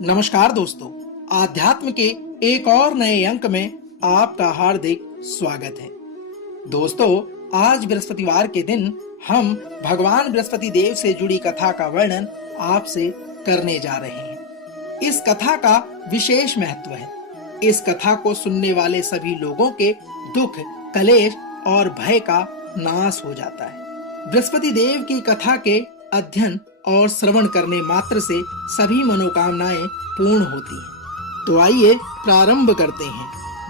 नमस्कार दोस्तों, आध्यात्म के एक और नए अंक में आपका हार्दिक स्वागत है। दोस्तों, आज बृहस्पतिवार के दिन हम भगवान बृहस्पति देव से जुड़ी कथा का वर्णन आपसे करने जा रहे हैं। इस कथा का विशेष महत्व है। इस कथा को सुनने वाले सभी लोगों के दुख, कलेश और भय का नाश हो जाता है। बृहस्पति देव की कथा के अध्ययन और श्रवण करने मात्र से सभी मनोकामनाएं पूर्ण होती हैं। तो आइए प्रारंभ करते हैं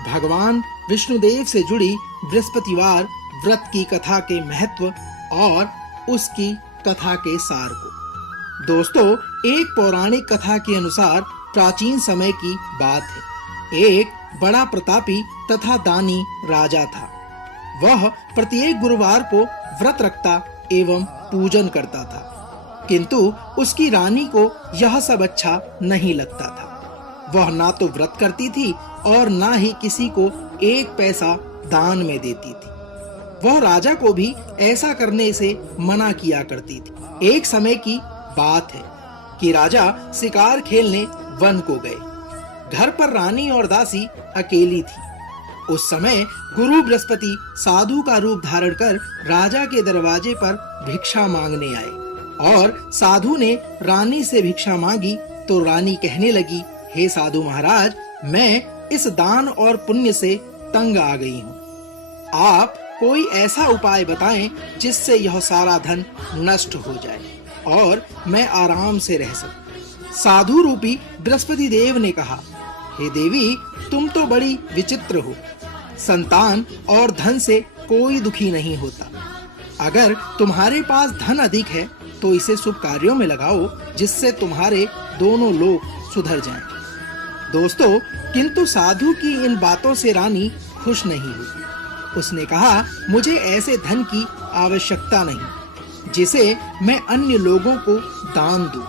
भगवान विष्णुदेव से जुड़ी बृहस्पतिवार व्रत की कथा के महत्व और उसकी कथा के सार को। दोस्तों, एक पौराणिक कथा के अनुसार प्राचीन समय की बात है। एक बड़ा प्रतापी तथा दानी राजा था। वह प्रत्येक गुरुवार को व्रत रखता एवं पूजन करता था, किंतु उसकी रानी को यह सब अच्छा नहीं लगता था। वह ना तो व्रत करती थी और ना ही किसी को एक पैसा दान में देती थी। वह राजा को भी ऐसा करने से मना किया करती थी। एक समय की बात है कि राजा शिकार खेलने वन को गए। घर पर रानी और दासी अकेली थी। उस समय गुरु बृहस्पति साधु का रूप धारण कर राजा के दरवाजे पर भिक्षा मांगने आए और साधु ने रानी से भिक्षा मांगी तो रानी कहने लगी, हे साधु महाराज, मैं इस दान और पुण्य से तंग आ गई हूँ। आप कोई ऐसा उपाय बताएं जिससे यह सारा धन नष्ट हो जाए और मैं आराम से रह सकूं। साधु रूपी बृहस्पति देव ने कहा, हे देवी, तुम तो बड़ी विचित्र हो। संतान और धन से कोई दुखी नहीं होता। अगर तुम्हारे पास धन अधिक है तो इसे शुभ कार्यों में लगाओ, जिससे तुम्हारे दोनों लोग सुधर जाएं। दोस्तों, किंतु साधु की इन बातों से रानी खुश नहीं हुई। उसने कहा, मुझे ऐसे धन की आवश्यकता नहीं जिसे मैं अन्य लोगों को दान दूं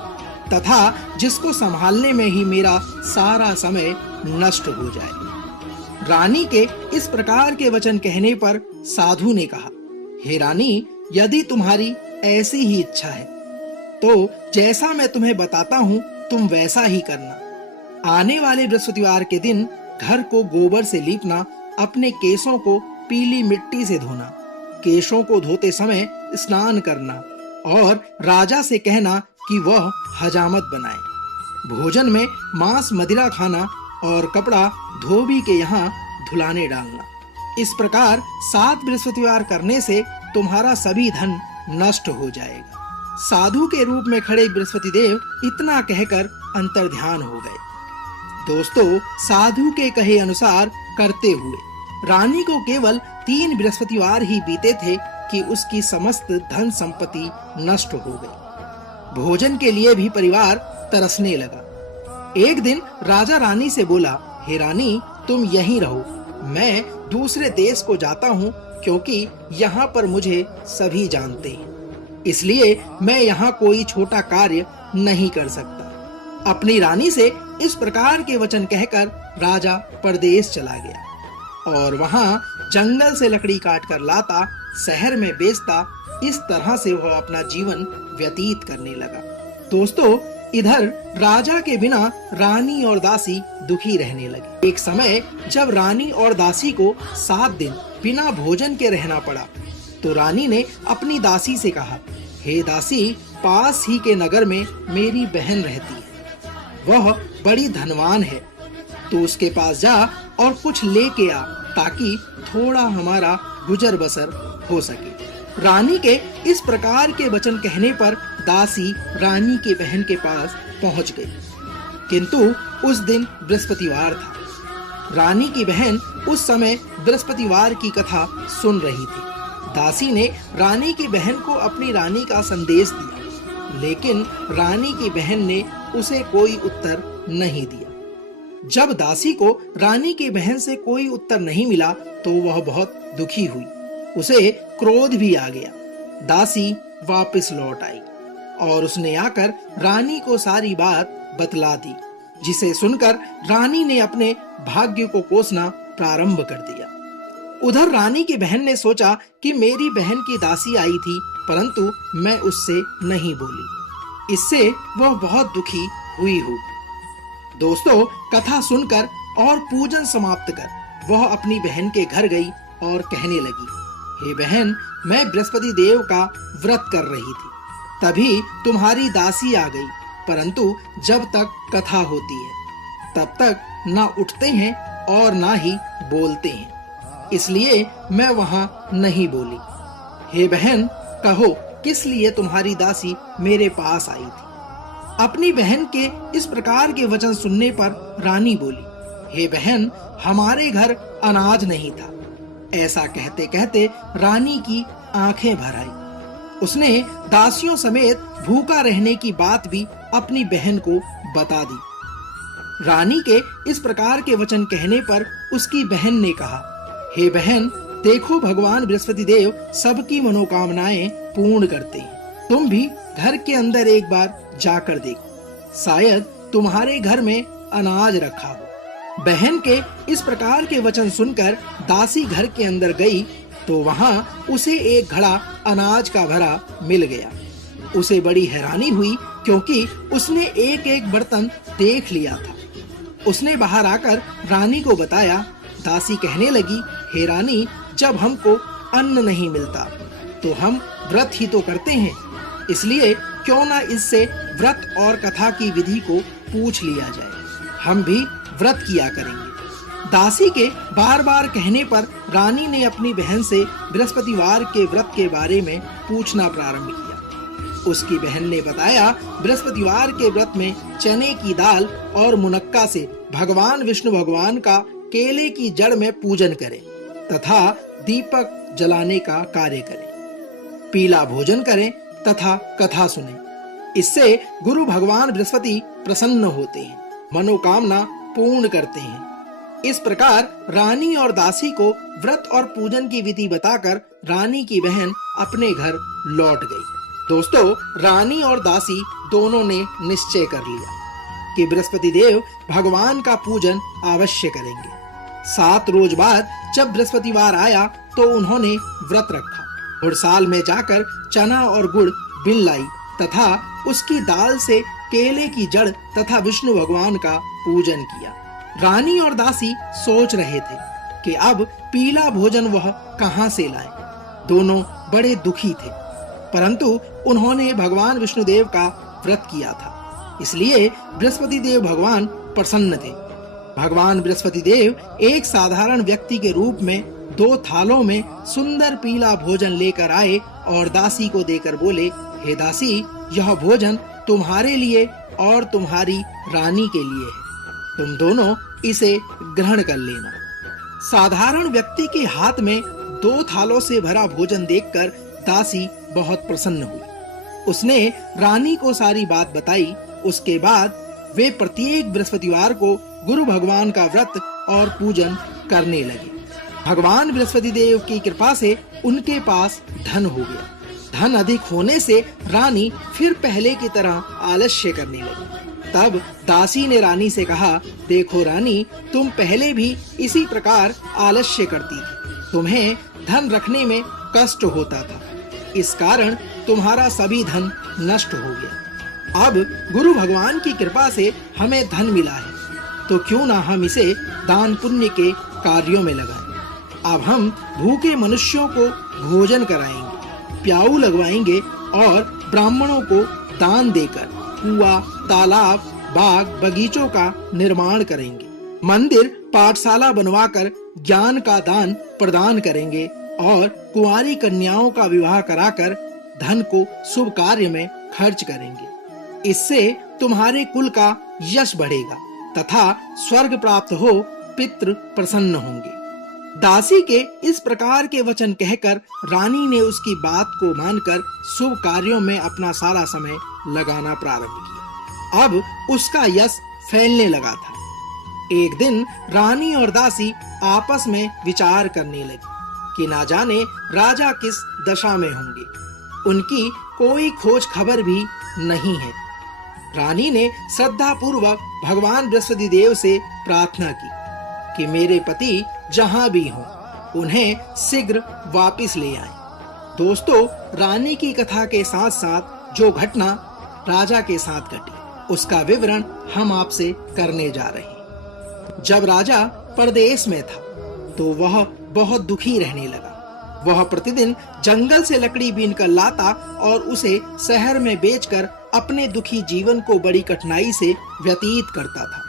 तथा जिसको संभालने में ही मेरा सारा समय नष्ट हो जाए। रानी के इस प्रकार के वचन कहने पर साधु ने कहा, हे रानी, यदि तुम्हारी ऐसी ही इच्छा है तो जैसा मैं तुम्हें बताता हूँ तुम वैसा ही करना। आने वाले बृहस्पतिवार के दिन घर को गोबर से लीपना, अपने केशों को पीली मिट्टी से धोना, केशों को धोते समय स्नान करना और राजा से कहना कि वह हजामत बनाए। भोजन में मांस मदिरा खाना और कपड़ा धोबी के यहाँ धुलाने डालना। इस प्रकार 7 बृहस्पतिवार करने से तुम्हारा सभी धन नष्ट हो जाएगा। साधु के रूप में खड़े बृहस्पति देव इतना कहकर अंतर्ध्यान हो गए। दोस्तों, साधु के कहे अनुसार करते हुए रानी को केवल 3 बृहस्पतिवार ही बीते थे कि उसकी समस्त धन संपत्ति नष्ट हो गई। भोजन के लिए भी परिवार तरसने लगा। एक दिन राजा रानी से बोला, हे रानी, तुम यहीं रहो, मैं दूसरे देश को जाता हूँ, क्योंकि यहाँ पर मुझे सभी जानते हैं, इसलिए मैं यहाँ कोई छोटा कार्य नहीं कर सकता। अपनी रानी से इस प्रकार के वचन कहकर राजा परदेश चला गया और वहाँ जंगल से लकड़ी काट कर लाता, शहर में बेचता। इस तरह से वह अपना जीवन व्यतीत करने लगा। दोस्तों, इधर राजा के बिना रानी और दासी दुखी रहने लगे। एक समय जब रानी और दासी को 7 दिन बिना भोजन के रहना पड़ा तो रानी ने अपनी दासी से कहा, हे दासी, पास ही के नगर में मेरी बहन रहती है। वह बड़ी धनवान है, तो उसके पास जा और कुछ लेके आ, ताकि थोड़ा हमारा गुजर बसर हो सके। रानी के इस प्रकार के वचन कहने पर दासी रानी की बहन के पास पहुंच गई, किंतु उस दिन बृहस्पतिवार था। रानी की बहन उस समय बृहस्पतिवार की कथा सुन रही थी। दासी ने रानी की बहन को अपनी रानी का संदेश दिया, लेकिन रानी की बहन ने उसे कोई उत्तर नहीं दिया। जब दासी को रानी की बहन से कोई उत्तर नहीं मिला तो वह बहुत दुखी हुई। उसे क्रोध भी आ गया। दासी वापस लौट आई और उसने आकर रानी को सारी बात बतला दी, जिसे सुनकर रानी ने अपने भाग्य को कोसना प्रारंभ कर दिया। उधर रानी की बहन ने सोचा कि मेरी बहन की दासी आई थी, परंतु मैं उससे नहीं बोली। इससे वह बहुत दुखी हुई। दोस्तों, कथा सुनकर और पूजन समाप्त कर वह अपनी बहन के घर गई और कहने लगी, हे बहन, मैं बृहस्पति देव का व्रत कर रही थी, तभी तुम्हारी दासी आ गई, परंतु जब तक कथा होती है तब तक ना उठते हैं और ना ही बोलते हैं, इसलिए मैं वहां नहीं बोली। हे बहन, कहो किस लिए तुम्हारी दासी मेरे पास आई थी? अपनी बहन के इस प्रकार के वचन सुनने पर रानी बोली, हे बहन, हमारे घर अनाज नहीं था। ऐसा कहते कहते रानी की आंखें भर आई। उसने दासियों समेत भूखा रहने की बात भी अपनी बहन को बता दी। रानी के इस प्रकार के वचन कहने पर उसकी बहन ने कहा, हे बहन, देखो भगवान बृहस्पति देव सबकी मनोकामनाएं पूर्ण करते हैं। तुम भी घर के अंदर एक बार जाकर देखो, शायद तुम्हारे घर में अनाज रखा हो। बहन के इस प्रकार के वचन सुनकर दासी घर के अंदर गई तो वहां उसे एक घड़ा अनाज का भरा मिल गया। उसे बड़ी हैरानी हुई क्योंकि उसने एक एक बर्तन देख लिया था। उसने बाहर आकर रानी को बताया। दासी कहने लगी, हे रानी, जब हमको अन्न नहीं मिलता तो हम व्रत ही तो करते हैं, इसलिए क्यों ना इससे व्रत और कथा की विधि को पूछ लिया जाए, हम भी व्रत किया करेंगे। दासी के बार बार कहने पर रानी ने अपनी बहन से बृहस्पतिवार के व्रत के बारे में पूछना प्रारंभ किया। उसकी बहन ने बताया, बृहस्पतिवार के व्रत में चने की दाल और मुनक्का से भगवान विष्णु भगवान का केले की जड़ में पूजन करें तथा दीपक जलाने का कार्य करें, पीला भोजन करें तथा कथा सुने। इससे गुरु भगवान बृहस्पति प्रसन्न होते हैं, मनोकामना पूर्ण करते हैं। इस प्रकार रानी और दासी को व्रत और पूजन की विधि बताकर रानी की बहन अपने घर लौट गई। दोस्तों, रानी और दासी दोनों ने निश्चय कर लिया कि बृहस्पति देव भगवान का पूजन अवश्य करेंगे। 7 रोज बाद जब बृहस्पतिवार आया तो उन्होंने व्रत रखा। घुड़साल में जाकर चना और गुड़ बिन लाई तथा उसकी दाल से केले की जड़ तथा विष्णु भगवान का पूजन किया। रानी और दासी सोच रहे थे कि अब पीला भोजन वह कहां से लाए। दोनों बड़े दुखी थे, परंतु उन्होंने भगवान विष्णुदेव का व्रत किया था, इसलिए बृहस्पति देव भगवान प्रसन्न थे। भगवान बृहस्पति देव एक साधारण व्यक्ति के रूप में 2 थालों में सुंदर पीला भोजन लेकर आए और दासी को देकर बोले, हे दासी, यह भोजन तुम्हारे लिए और तुम्हारी रानी के लिए है, तुम दोनों इसे ग्रहण कर लेना। साधारण व्यक्ति के हाथ में 2 थालों से भरा भोजन देखकर दासी बहुत प्रसन्न हुई। उसने रानी को सारी बात बताई। उसके बाद वे प्रत्येक बृहस्पतिवार को गुरु भगवान का व्रत और पूजन करने लगे। भगवान बृहस्पति देव की कृपा से उनके पास धन हो गया। धन अधिक होने से रानी फिर पहले की तरह आलस्य करने लगी। तब दासी ने रानी से कहा, देखो रानी, तुम पहले भी इसी प्रकार आलस्य करती थी। तुम्हें धन रखने में कष्ट होता था, इस कारण तुम्हारा सभी धन नष्ट हो गया। अब गुरु भगवान की कृपा से हमें धन मिला है, तो क्यों ना हम इसे दान पुण्य के कार्यों में लगाएं। अब हम भूखे मनुष्यों को भोजन कराएंगे, प्याऊ लगवाएंगे और ब्राह्मणों को दान देकर कुआं, तालाब, बाग, बगीचों का निर्माण करेंगे। मंदिर, पाठशाला बनवाकर ज्ञान का दान प्रदान करेंगे और कुंवारी कन्याओं का विवाह कराकर धन को शुभ कार्य में खर्च करेंगे। इससे तुम्हारे कुल का यश बढ़ेगा तथा स्वर्ग प्राप्त हो पितृ प्रसन्न होंगे। दासी के इस प्रकार के वचन कहकर रानी ने उसकी बात को मानकर शुभ कार्यों में अपना सारा समय लगाना प्रारंभ किया। अब उसका यश फैलने लगा था। एक दिन रानी और दासी आपस में विचार करने लगी कि ना जाने राजा किस दशा में होंगे। उनकी कोई खोज खबर भी नहीं है। रानी ने श्रद्धा पूर्वक भगवान बृहस्पति देव से प्रार्थना की कि मेरे पति जहां भी हों, उन्हें शीघ्र वापस ले आएं। दोस्तों, रानी की कथा के साथ साथ जो घटना राजा के साथ घटी उसका विवरण हम आपसे करने जा रहे हैं। जब राजा परदेश में था तो वह बहुत दुखी रहने लगा। वह प्रतिदिन जंगल से लकड़ी बीनकर लाता और उसे शहर में बेचकर अपने दुखी जीवन को बड़ी कठिनाई से व्यतीत करता था।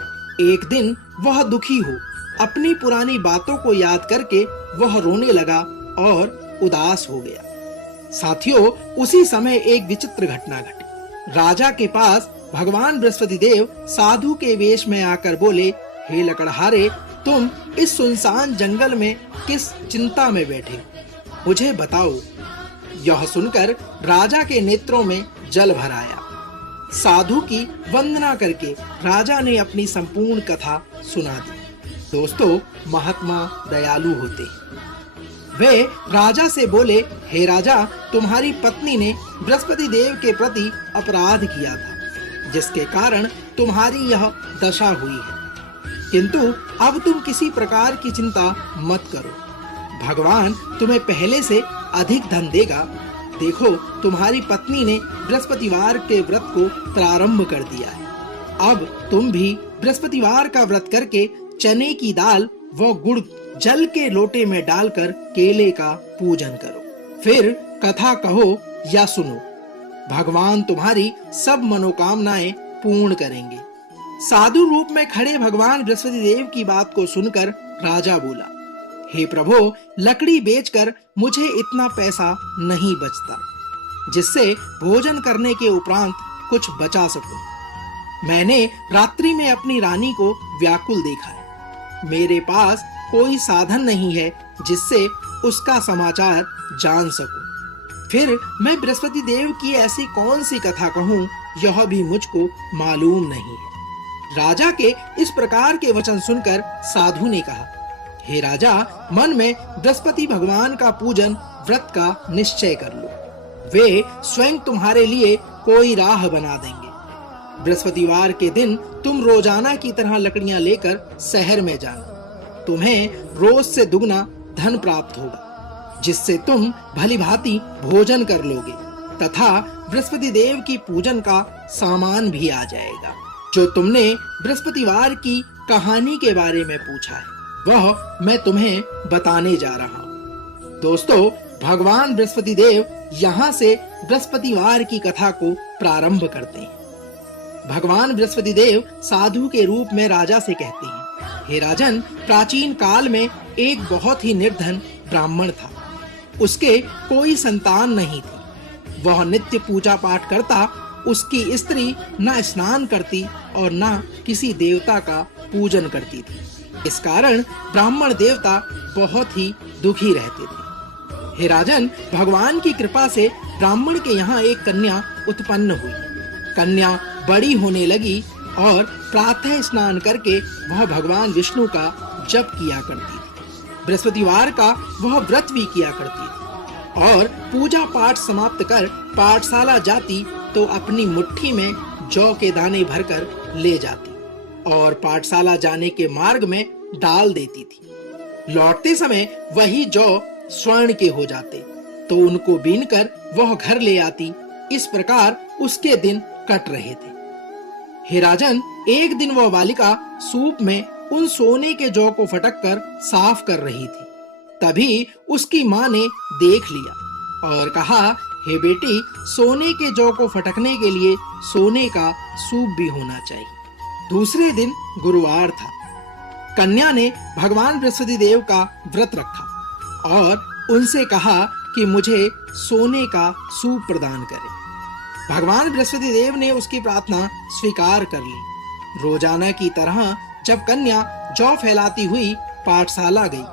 एक दिन वह दुखी हो अपनी पुरानी बातों को याद करके वह रोने लगा और उदास हो गया। साथियों, उसी समय एक विचित्र घटना घटी। राजा के पास भगवान बृहस्पति देव साधु के वेश में आकर बोले, हे लकड़हारे, तुम इस सुनसान जंगल में किस चिंता में बैठे, मुझे बताओ। यह सुनकर राजा के नेत्रों में जल भर आया। साधु की वंदना करके राजा ने अपनी संपूर्ण कथा सुना दी। दोस्तों, महात्मा दयालु होते हैं। वे राजा से बोले, हे राजा, तुम्हारी पत्नी ने बृहस्पति देव के प्रति अपराध किया था, जिसके कारण तुम्हारी यह दशा हुई है। किंतु अब तुम किसी प्रकार की चिंता मत करो, भगवान तुम्हें पहले से अधिक धन देगा। देखो, तुम्हारी पत्नी ने बृहस्पतिवार के व्रत को प्रारंभ कर दिया है। अब तुम भी बृहस्पतिवार का व्रत करके चने की दाल व गुड़ जल के लोटे में डालकर केले का पूजन करो। फिर कथा कहो या सुनो, भगवान तुम्हारी सब मनोकामनाएं पूर्ण करेंगे। साधु रूप में खड़े भगवान बृहस्पति देव की बात को सुनकर राजा बोला, हे प्रभु, लकड़ी बेचकर मुझे इतना पैसा नहीं बचता जिससे भोजन करने के उपरांत कुछ बचा सकूं। मैंने रात्रि में अपनी रानी को व्याकुल देखा है। मेरे पास कोई साधन नहीं है जिससे उसका समाचार जान सकूं। फिर मैं बृहस्पति देव की ऐसी कौन सी कथा कहूं, यह भी मुझको मालूम नहीं है। राजा के इस प्रकार के वचन सुनकर साधु ने कहा, हे राजा, मन में बृहस्पति भगवान का पूजन व्रत का निश्चय कर लो। वे स्वयं तुम्हारे लिए कोई राह बना देंगे। बृहस्पतिवार के दिन तुम रोजाना की तरह लकड़ियां लेकर शहर में जाना। तुम्हें रोज से दुगना धन प्राप्त होगा, जिससे तुम भली भांति भोजन कर लोगे तथा बृहस्पति देव की पूजन का सामान भी आ जाएगा। जो तुमने बृहस्पतिवार की कहानी के बारे में पूछा है, वह मैं तुम्हें बताने जा रहा हूँ। दोस्तों, भगवान बृहस्पति देव यहाँ से बृहस्पतिवार की कथा को प्रारंभ करते हैं। भगवान बृहस्पति देव साधु के रूप में राजा से कहते हैं, हे राजन, प्राचीन काल में एक बहुत ही निर्धन ब्राह्मण था। उसके कोई संतान नहीं थी। वह नित्य पूजा पाठ करता। उसकी स्त्री न स्नान करती और न किसी देवता का पूजन करती थी। इस कारण ब्राह्मण देवता बहुत ही दुखी रहते थे। हे राजन, भगवान की कृपा से ब्राह्मण के यहाँ एक कन्या उत्पन्न हुई। कन्या बड़ी होने लगी और प्रातः स्नान करके वह भगवान विष्णु का जप किया करती थी। बृहस्पतिवार का वह व्रत भी किया करती थी और पूजा पाठ समाप्त कर पाठशाला जाती तो अपनी मुट्ठी में जौ के दाने भरकर ले जाती और पाठशाला जाने के मार्ग में डाल देती थी। लौटते समय वही जौ स्वर्ण के हो जाते तो उनको बीनकर वह घर ले आती। इस प्रकार उसके दिन कट रहे थे। हे राजन, एक दिन वह बालिका सूप में उन सोने के जौ को फटक कर साफ कर रही थी। तभी उसकी माँ ने देख लिया और कहा, हे बेटी, सोने के जौ को फटकने के लिए सोने का सूप भी होना चाहिए। दूसरे दिन गुरुवार था। कन्या ने भगवान बृहस्पति देव का व्रत रखा और उनसे कहा कि मुझे सोने का सूप प्रदान करें। भगवान बृहस्पति देव ने उसकी प्रार्थना स्वीकार कर ली। रोजाना की तरह जब कन्या जौ फैलाती हुई पाठशाला गई,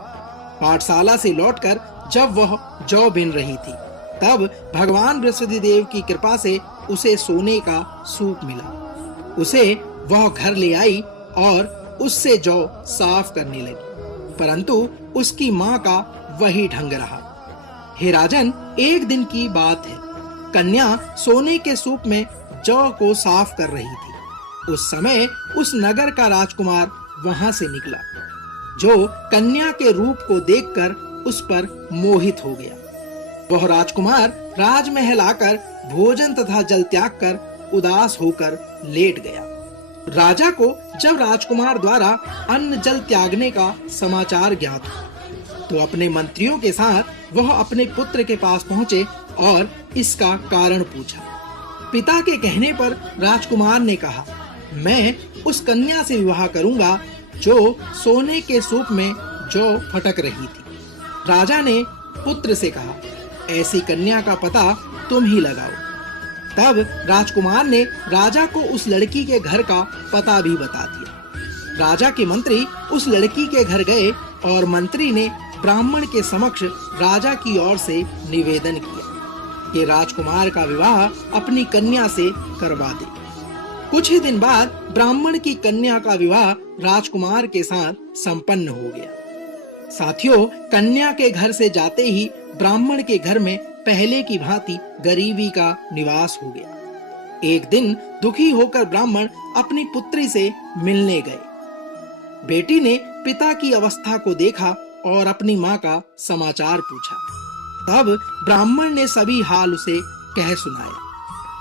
पाठशाला से लौटकर जब वह जौ बिन रही थी, तब भगवान बृहस्पति देव की कृपा से उसे सोने का सूप मिला। उसे वह घर ले आई और उससे जौ साफ करने लगी, परंतु उसकी माँ का वही ढंग रहा। हे राजन, एक दिन की बात है। कन्या सोने के सूप में जौ को साफ कर रही थी। उस समय उस नगर का राजकुमार वहां से निकला, जो कन्या के रूप को देखकर उस पर मोहित हो गया। वह राजकुमार राजमहल आकर भोजन तथा जल त्याग कर उदास होकर लेट गया। राजा को जब राजकुमार द्वारा अन्न जल त्यागने का समाचार ज्ञात हुआ तो अपने मंत्रियों के साथ वह अपने पुत्र के पास पहुंचे और इसका कारण पूछा। पिता के कहने पर राजकुमार ने कहा, मैं उस कन्या से विवाह करूंगा जो सोने के सूप में जौ फटक रही थी। राजा ने पुत्र से कहा, ऐसी कन्या का पता तुम ही लगाओ। तब राजकुमार ने राजा को उस लड़की के घर का पता भी बता दिया। राजा के मंत्री उस लड़की के घर गए और मंत्री ने ब्राह्मण के समक्ष राजा की ओर से निवेदन किया कि राजकुमार का विवाह अपनी कन्या से करवा दे। कुछ ही दिन बाद ब्राह्मण की कन्या का विवाह राजकुमार के साथ संपन्न हो गया। साथियों, कन्या के घर से जाते ही ब्राह्मण के घर में पहले की भांति गरीबी का निवास हो गया। एक दिन दुखी होकर ब्राह्मण अपनी पुत्री से मिलने गए। बेटी ने पिता की अवस्था को देखा और अपनी माँ का समाचार पूछा। तब ब्राह्मण ने सभी हाल उसे कह सुनाया।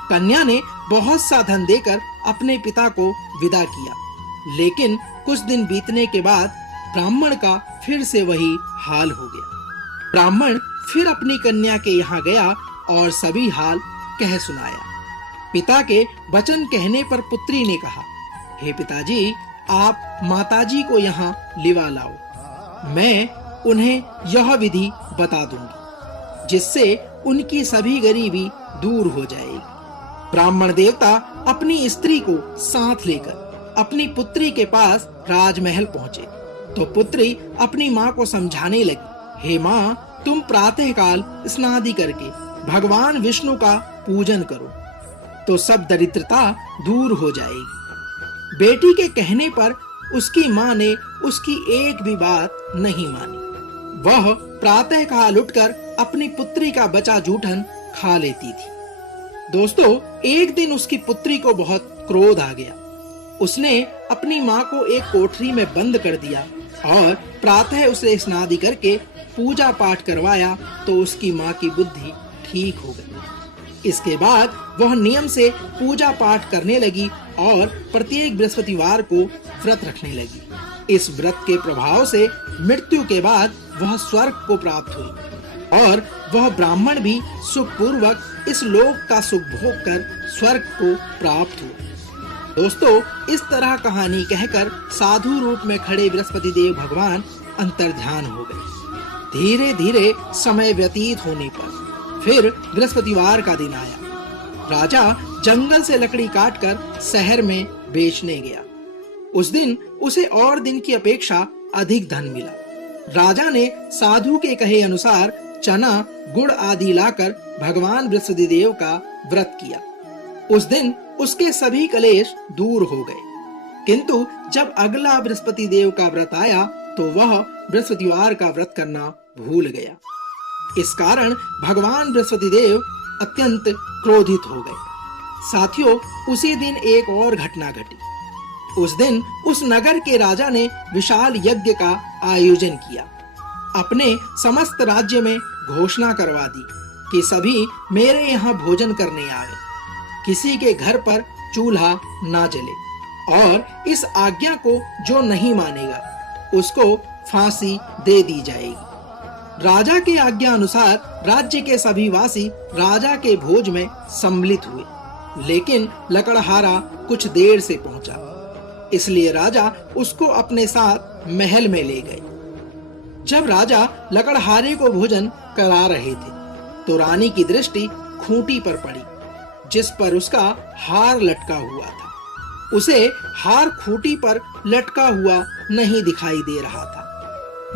कन्या ने बहुत सा धन देकर अपने पिता को विदा किया, लेकिन कुछ दिन बीतने के बाद ब्राह्मण का फिर से वही हाल हो गया। ब्राह्मण फिर अपनी कन्या के यहाँ गया और सभी हाल कह सुनाया। पिता के वचन कहने पर पुत्री ने कहा, हे पिताजी, आप माताजी को यहाँ लिवा लाओ। मैं उन्हें यह विधि बता दूंगी जिससे उनकी सभी गरीबी दूर हो जाएगी। ब्राह्मण देवता अपनी स्त्री को साथ लेकर अपनी पुत्री के पास राजमहल पहुँचे तो पुत्री अपनी माँ को समझाने लगी, हे माँ, तुम प्रातःकाल स्नादि करके भगवान विष्णु का पूजन करो तो सब दरिद्रता दूर हो जाएगी। बेटी के कहने पर उसकी माँ ने उसकी एक भी बात नहीं मानी। वह प्रातःकाल उठकर अपनी पुत्री का बचा जूठन खा लेती थी। दोस्तों, एक दिन उसकी पुत्री को बहुत क्रोध आ गया। उसने अपनी माँ को एक कोठरी में बंद कर दिया और प्रातः उसे स्नादि करके पूजा पाठ करवाया तो उसकी माँ की बुद्धि ठीक हो गई। इसके बाद वह नियम से पूजा पाठ करने लगी और प्रत्येक बृहस्पतिवार को व्रत रखने लगी। इस व्रत के प्रभाव से मृत्यु के बाद वह स्वर्ग को प्राप्त हुई और वह ब्राह्मण भी सुखपूर्वक इस लोक का सुख भोग कर स्वर्ग को प्राप्त हुआ। दोस्तों, इस तरह कहानी कहकर साधु रूप में खड़े बृहस्पति देव भगवान अंतर्ध्यान हो गए। धीरे धीरे समय व्यतीत होने पर फिर बृहस्पतिवार का दिन आया। राजा जंगल से लकड़ी काटकर शहर में बेचने गया। उस दिन उसे और दिन की अपेक्षा अधिक धन मिला। राजा ने साधु के कहे अनुसार चना, गुड़ आदि लाकर भगवान बृहस्पति देव का व्रत किया। उस दिन उसके सभी कलेश दूर हो गए। किंतु जब अगला बृहस्पति देव का व्रत आया तो वह बृहस्पतिवार का व्रत करना भूल गया। इस कारण भगवान बृहस्पति देव अत्यंत क्रोधित हो गए। साथियों, उसी दिन एक और घटना घटी। उस दिन उस नगर के राजा ने विशाल यज्ञ का आयोजन किया। अपने समस्त राज्य में घोषणा करवा दी कि सभी मेरे यहाँ भोजन करने आए। किसी के घर पर चूल्हा ना जले और इस आज्ञा को जो नहीं मानेगा उसको फांसी दे दी जाएगी। राजा के आज्ञा अनुसार राज्य के सभी वासी राजा के भोज में सम्मिलित हुए, लेकिन लकड़हारा कुछ देर से पहुंचा, इसलिए राजा उसको अपने साथ महल में ले गए। जब राजा लकड़हारे को भोजन करा रहे थे तो रानी की दृष्टि खूंटी पर पड़ी जिस पर उसका हार लटका हुआ था। उसे हार खूंटी पर लटका हुआ नहीं दिखाई दे रहा था।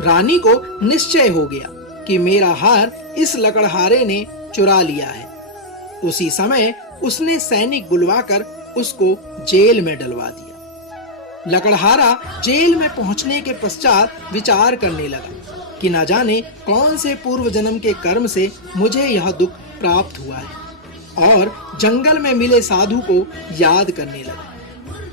रानी को निश्चय हो गया कि मेरा हार इस लकड़हारे ने चुरा लिया है। उसी समय उसने सैनिक बुलवाकर उसको जेल में डलवा दिया। लकड़हारा जेल में पहुंचने के पश्चात विचार करने लगा कि न जाने कौन से पूर्व जन्म के कर्म से मुझे यह दुख प्राप्त हुआ है, और जंगल में मिले साधु को याद करने लगा।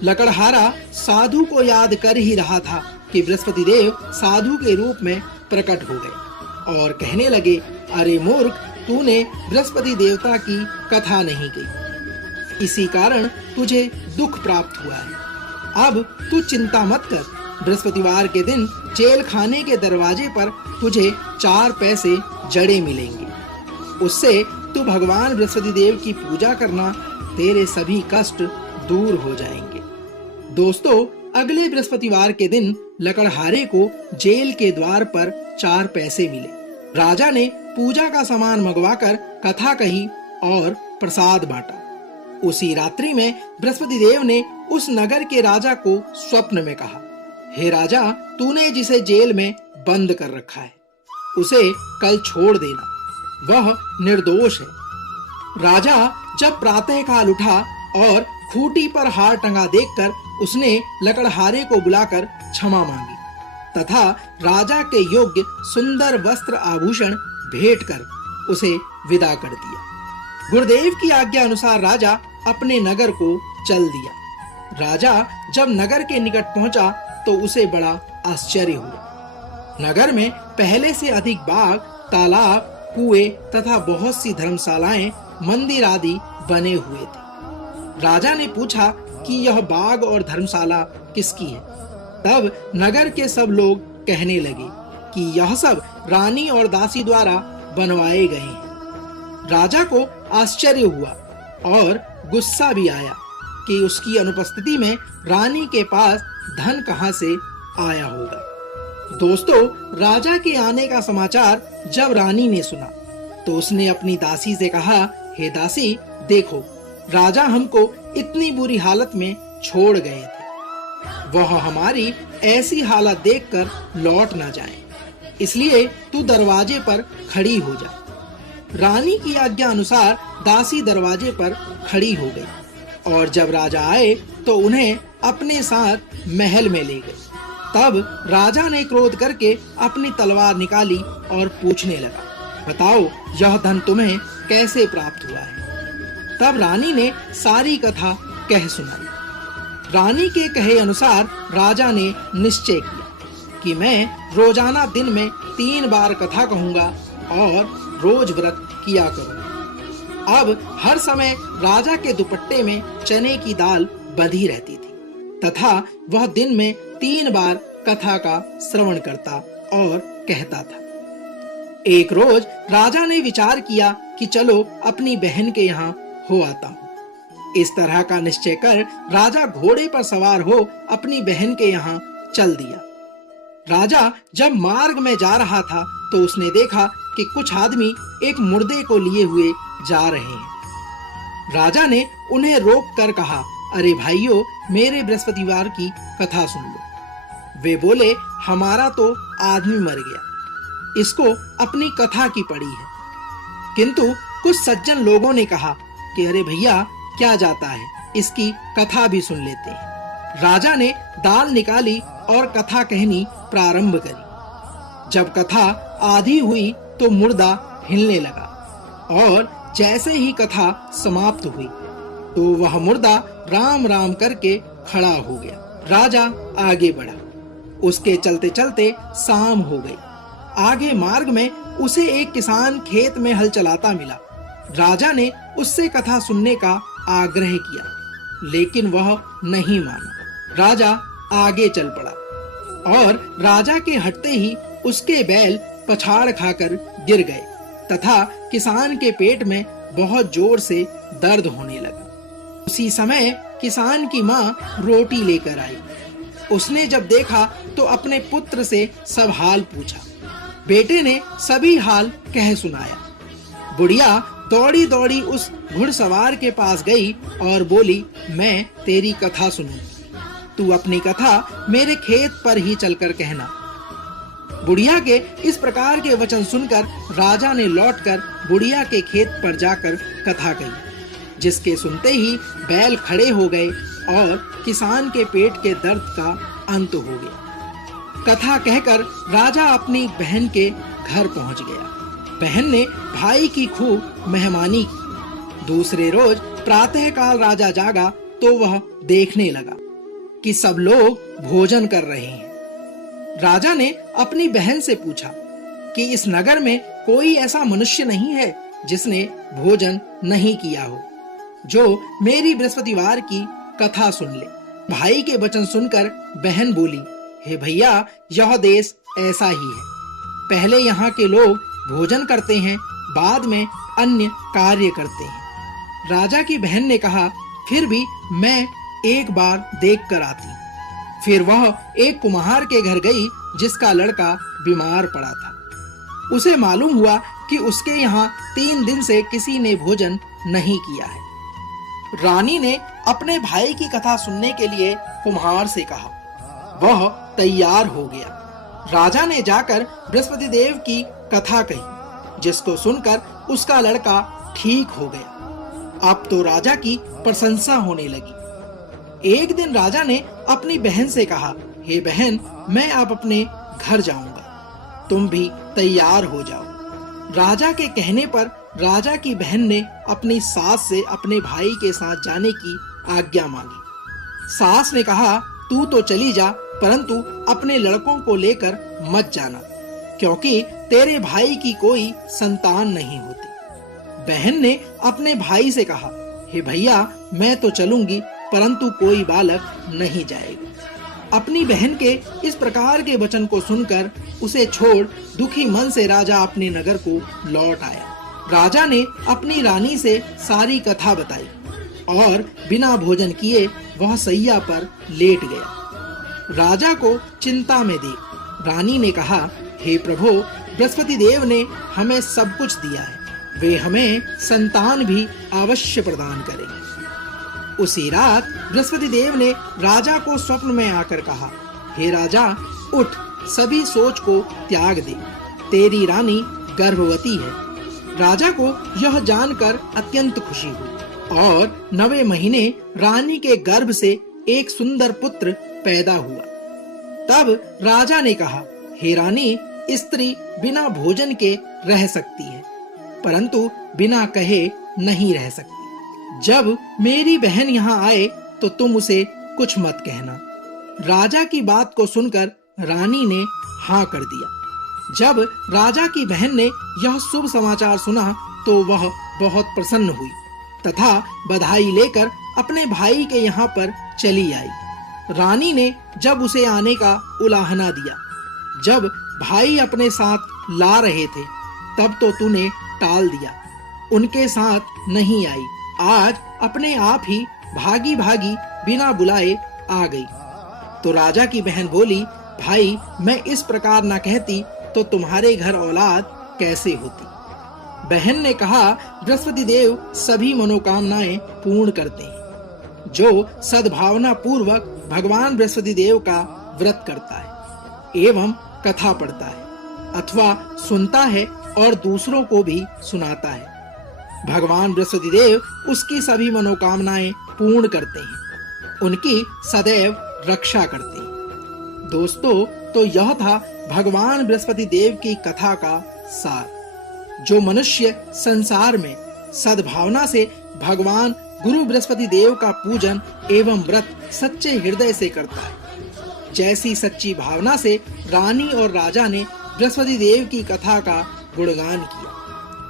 लकड़हारा साधु को याद कर ही रहा था कि बृहस्पति देव साधु के रूप में प्रकट हो गए और कहने लगे, अरे मूर्ख, तूने बृहस्पति देवता की कथा नहीं की। इसी कारण तुझे दुख प्राप्त हुआ है। अब तू चिंता मत कर, बृहस्पतिवार के दिन जेल खाने के दरवाजे पर तुझे 4 पैसे जड़े मिलेंगे। उससे तू भगवान बृहस्पति देव की पूजा करना, तेरे सभी कष्ट दूर हो जाएंगे। दोस्तों, अगले बृहस्पतिवार के दिन लकड़हारे को जेल के द्वार पर 4 पैसे मिले। राजा ने पूजा का सामान मंगवाकर कथा कही और प्रसाद बांटा। उसी रात्रि में बृहस्पति देव ने उस नगर के राजा को स्वप्न में कहा, हे राजा, तूने जिसे जेल में बंद कर रखा है उसे कल छोड़ देना, वह निर्दोष है। राजा जब प्रातःकाल उठा और खूंटी पर हार टंगा देखकर उसने लकड़हारे को बुलाकर क्षमा मांगी तथा राजा के योग्य सुंदर वस्त्र आभूषण भेंट कर उसे विदा कर दिया। गुरुदेव की आज्ञा अनुसार राजा अपने नगर को चल दिया। राजा जब नगर के निकट पहुंचा तो उसे बड़ा आश्चर्य हुआ। नगर में पहले से अधिक बाग, तालाब, कुएं तथा बहुत सी धर्मशालाएं, मंदिर आदि बने हुए थे। राजा ने पूछा कि यह बाग और धर्मशाला किसकी है? तब नगर के सब लोग कहने लगे कि यह सब रानी और दासी द्वारा बनवाए गए हैं। राजा को आश्चर्य हुआ और गुस्सा भी आया कि उसकी अनुपस्थिति में रानी के पास धन कहां से आया होगा। दोस्तों, राजा के आने का समाचार जब रानी ने सुना तो उसने अपनी दासी से कहा, हे दासी, देखो, राजा हमको इतनी बुरी हालत में छोड़ गए थे। वह हमारी ऐसी हालत देखकर लौट ना जाए, इसलिए तू दरवाजे पर खड़ी हो जा। रानी की आज्ञा अनुसार दासी दरवाजे पर खड़ी हो गई और जब राजा आए तो उन्हें अपने साथ महल में ले गए। तब राजा ने क्रोध करके अपनी तलवार निकाली और पूछने लगा, बताओ, यह धन तुम्हें कैसे प्राप्त हुआ है? तब रानी ने सारी कथा कह सुनाई। रानी के कहे अनुसार राजा ने निश्चय किया कि मैं रोजाना दिन में 3 बार कथा कहूंगा और रोज व्रत किया करूंगा। अब हर समय राजा के दुपट्टे में चने की दाल बंधी रहती थी तथा वह दिन में 3 बार कथा का श्रवण करता और कहता था। एक रोज राजा ने विचार किया कि चलो अपनी बहन के यहाँ हो आता हूँ। इस तरह का निश्चय कर राजा घोड़े पर सवार हो अपनी बहन के यहाँ चल दिया। राजा जब मार्ग में जा रहा था तो उसने देखा कि कुछ आदमी एक मुर्दे को लिए हुए जा रहे हैं। राजा ने उन्हें रोक कर कहा, अरे भाइयों, मेरे बृहस्पतिवार की कथा सुन लो। वे बोले, हमारा तो आदमी मर गया, इसको अपनी कथा की पड़ी है। किंतु कुछ सज्जन लोगों ने कहा कि अरे भैया, क्या जाता है, इसकी कथा भी सुन लेते हैं। राजा ने दाल निकाली और कथा कहनी प्रारंभ करी। जब कथा आधी हुई तो मुर्दा हिलने लगा और जैसे ही कथा समाप्त हुई तो वह मुर्दा राम राम करके खड़ा हो गया। राजा आगे बढ़ा। उसके चलते चलते शाम हो गई। आगे मार्ग में उसे एक किसान खेत में हल चलाता मिला। राजा ने उससे कथा सुनने का आग्रह किया, लेकिन वह नहीं माना। राजा आगे चल पड़ा और राजा के हटते ही उसके बैल पछाड़ खाकर गिर गए तथा किसान के पेट में बहुत जोर से दर्द होने लगा। उसी समय किसान की माँ रोटी लेकर आई। उसने जब देखा तो अपने पुत्र से सब हाल पूछा। बेटे ने सभी हाल कह सुनाया। बुढ़िया दौड़ी दौड़ी उस घुड़सवार के पास गई और बोली, मैं तेरी कथा सुनूंगी, तू अपनी कथा मेरे खेत पर ही चलकर कहना। बुढ़िया के इस प्रकार के वचन सुनकर राजा ने लौटकर बुढ़िया के खेत पर जाकर कथा कही, जिसके सुनते ही बैल खड़े हो गए और किसान के पेट के दर्द का अंत हो गया। कथा कहकर राजा अपनी बहन के घर पहुंच गया। बहन ने भाई की खूब मेहमानी की। दूसरे रोज प्रातःकाल राजा जागा तो वह देखने लगा कि सब लोग भोजन कर रहे हैं। राजा ने अपनी बहन से पूछा कि इस नगर में कोई ऐसा मनुष्य नहीं है जिसने भोजन नहीं किया हो। जो मेरी बृहस्पतिवार की कथा सुन ले। भाई के वचन सुनकर बहन बोली, हे भैया, यह देश ऐसा ही है। पहले यहाँ के लोग भोजन करते हैं, बाद में अन्य कार्य करते हैं। राजा की बहन ने कहा, फिर भी मैं एक बार देख कर आती। फिर वह एक कुम्हार के घर गई जिसका लड़का बीमार पड़ा था। उसे मालूम हुआ कि उसके यहाँ 3 दिन से किसी ने भोजन नहीं किया है। रानी ने अपने भाई की कथा सुनने के लिए कुम्हार से कहा। वह तैयार हो गया। राजा ने जाकर बृहस्पति देव की कथा कही, जिसको सुनकर उसका लड़का ठीक हो गया। अब तो राजा की प्रशंसा होने लगी। एक दिन राजा ने अपनी बहन से कहा, हे बहन, मैं अब अपने घर जाऊंगा, तुम भी तैयार हो जाओ। राजा के कहने पर राजा की बहन ने अपनी सास से अपने भाई के साथ जाने की आज्ञा मांगी। सास ने कहा, तू तो चली जा, परंतु अपने लड़कों को लेकर मत जाना, क्योंकि तेरे भाई की कोई संतान नहीं होती। बहन ने अपने भाई से कहा, हे भैया, मैं तो चलूंगी, परंतु कोई बालक नहीं जाएगा। अपनी बहन के इस प्रकार के वचन को सुनकर उसे छोड़ दुखी मन से राजा अपने नगर को लौट आया। राजा ने अपनी रानी से सारी कथा बताई और बिना भोजन किए वह सैया पर लेट गया। राजा को चिंता में देख रानी ने कहा, हे प्रभु, बृहस्पति देव ने हमें सब कुछ दिया है, वे हमें संतान भी अवश्य प्रदान करेंगे। उसी रात बृहस्पति देव ने राजा को स्वप्न में आकर कहा, हे राजा, उठ, सभी सोच को त्याग दे, तेरी रानी गर्भवती है। राजा को यह जानकर अत्यंत खुशी हुई और 9वें महीने रानी के गर्भ से एक सुंदर पुत्र पैदा हुआ। तब राजा ने कहा, हे रानी, स्त्री बिना भोजन के रह सकती है, परंतु बिना कहे नहीं रह सकती। जब मेरी बहन यहाँ आए तो तुम उसे कुछ मत कहना। राजा की बात को सुनकर रानी ने हाँ कर दिया। जब राजा की बहन ने यह शुभ समाचार सुना तो वह बहुत प्रसन्न हुई तथा बधाई लेकर अपने भाई के यहाँ पर चली आई। रानी ने जब उसे आने का उलाहना दिया, जब भाई अपने साथ ला रहे थे, तब तो तूने टाल दिया, उनके साथ नहीं आई। आज अपने आप ही भागी भागी बिना बुलाए आ गई। तो राजा की बहन बोली, भाई, मैं इस प्रकार न कहती तो तुम्हारे घर औलाद कैसे होती। बहन ने कहा, बृहस्पति देव सभी मनोकामनाएं पूर्ण करते हैं। जो सद्भावना पूर्वक भगवान बृहस्पति देव का व्रत करता है एवं कथा पढ़ता है अथवा सुनता है और दूसरों को भी सुनाता है, भगवान बृहस्पति देव उसकी सभी मनोकामनाएं पूर्ण करते हैं, उनकी सदैव रक्षा करते हैं। दोस्तों, तो यह था भगवान बृहस्पति देव की कथा का सार। जो मनुष्य संसार में सद्भावना से भगवान गुरु बृहस्पति देव का पूजन एवं व्रत सच्चे हृदय से करता है, जैसी सच्ची भावना से रानी और राजा ने बृहस्पति देव की कथा का गुणगान किया,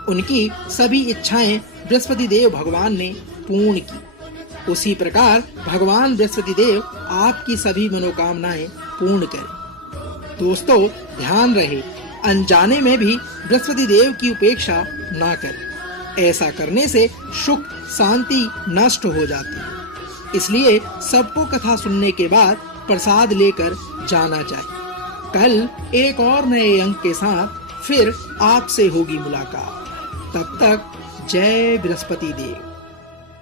उनकी सभी इच्छाएं बृहस्पति देव भगवान ने पूर्ण की। उसी प्रकार भगवान बृहस्पति देव आपकी सभी मनोकामनाएं पूर्ण करें। दोस्तों, ध्यान रहे, अनजाने में भी बृहस्पति देव की उपेक्षा ना करें। ऐसा करने से सुख शांति नष्ट हो जाती है। इसलिए सबको कथा सुनने के बाद प्रसाद लेकर जाना चाहिए। कल एक और नए अंक के साथ फिर आपसे होगी मुलाकात। तब तक जय बृहस्पति देव।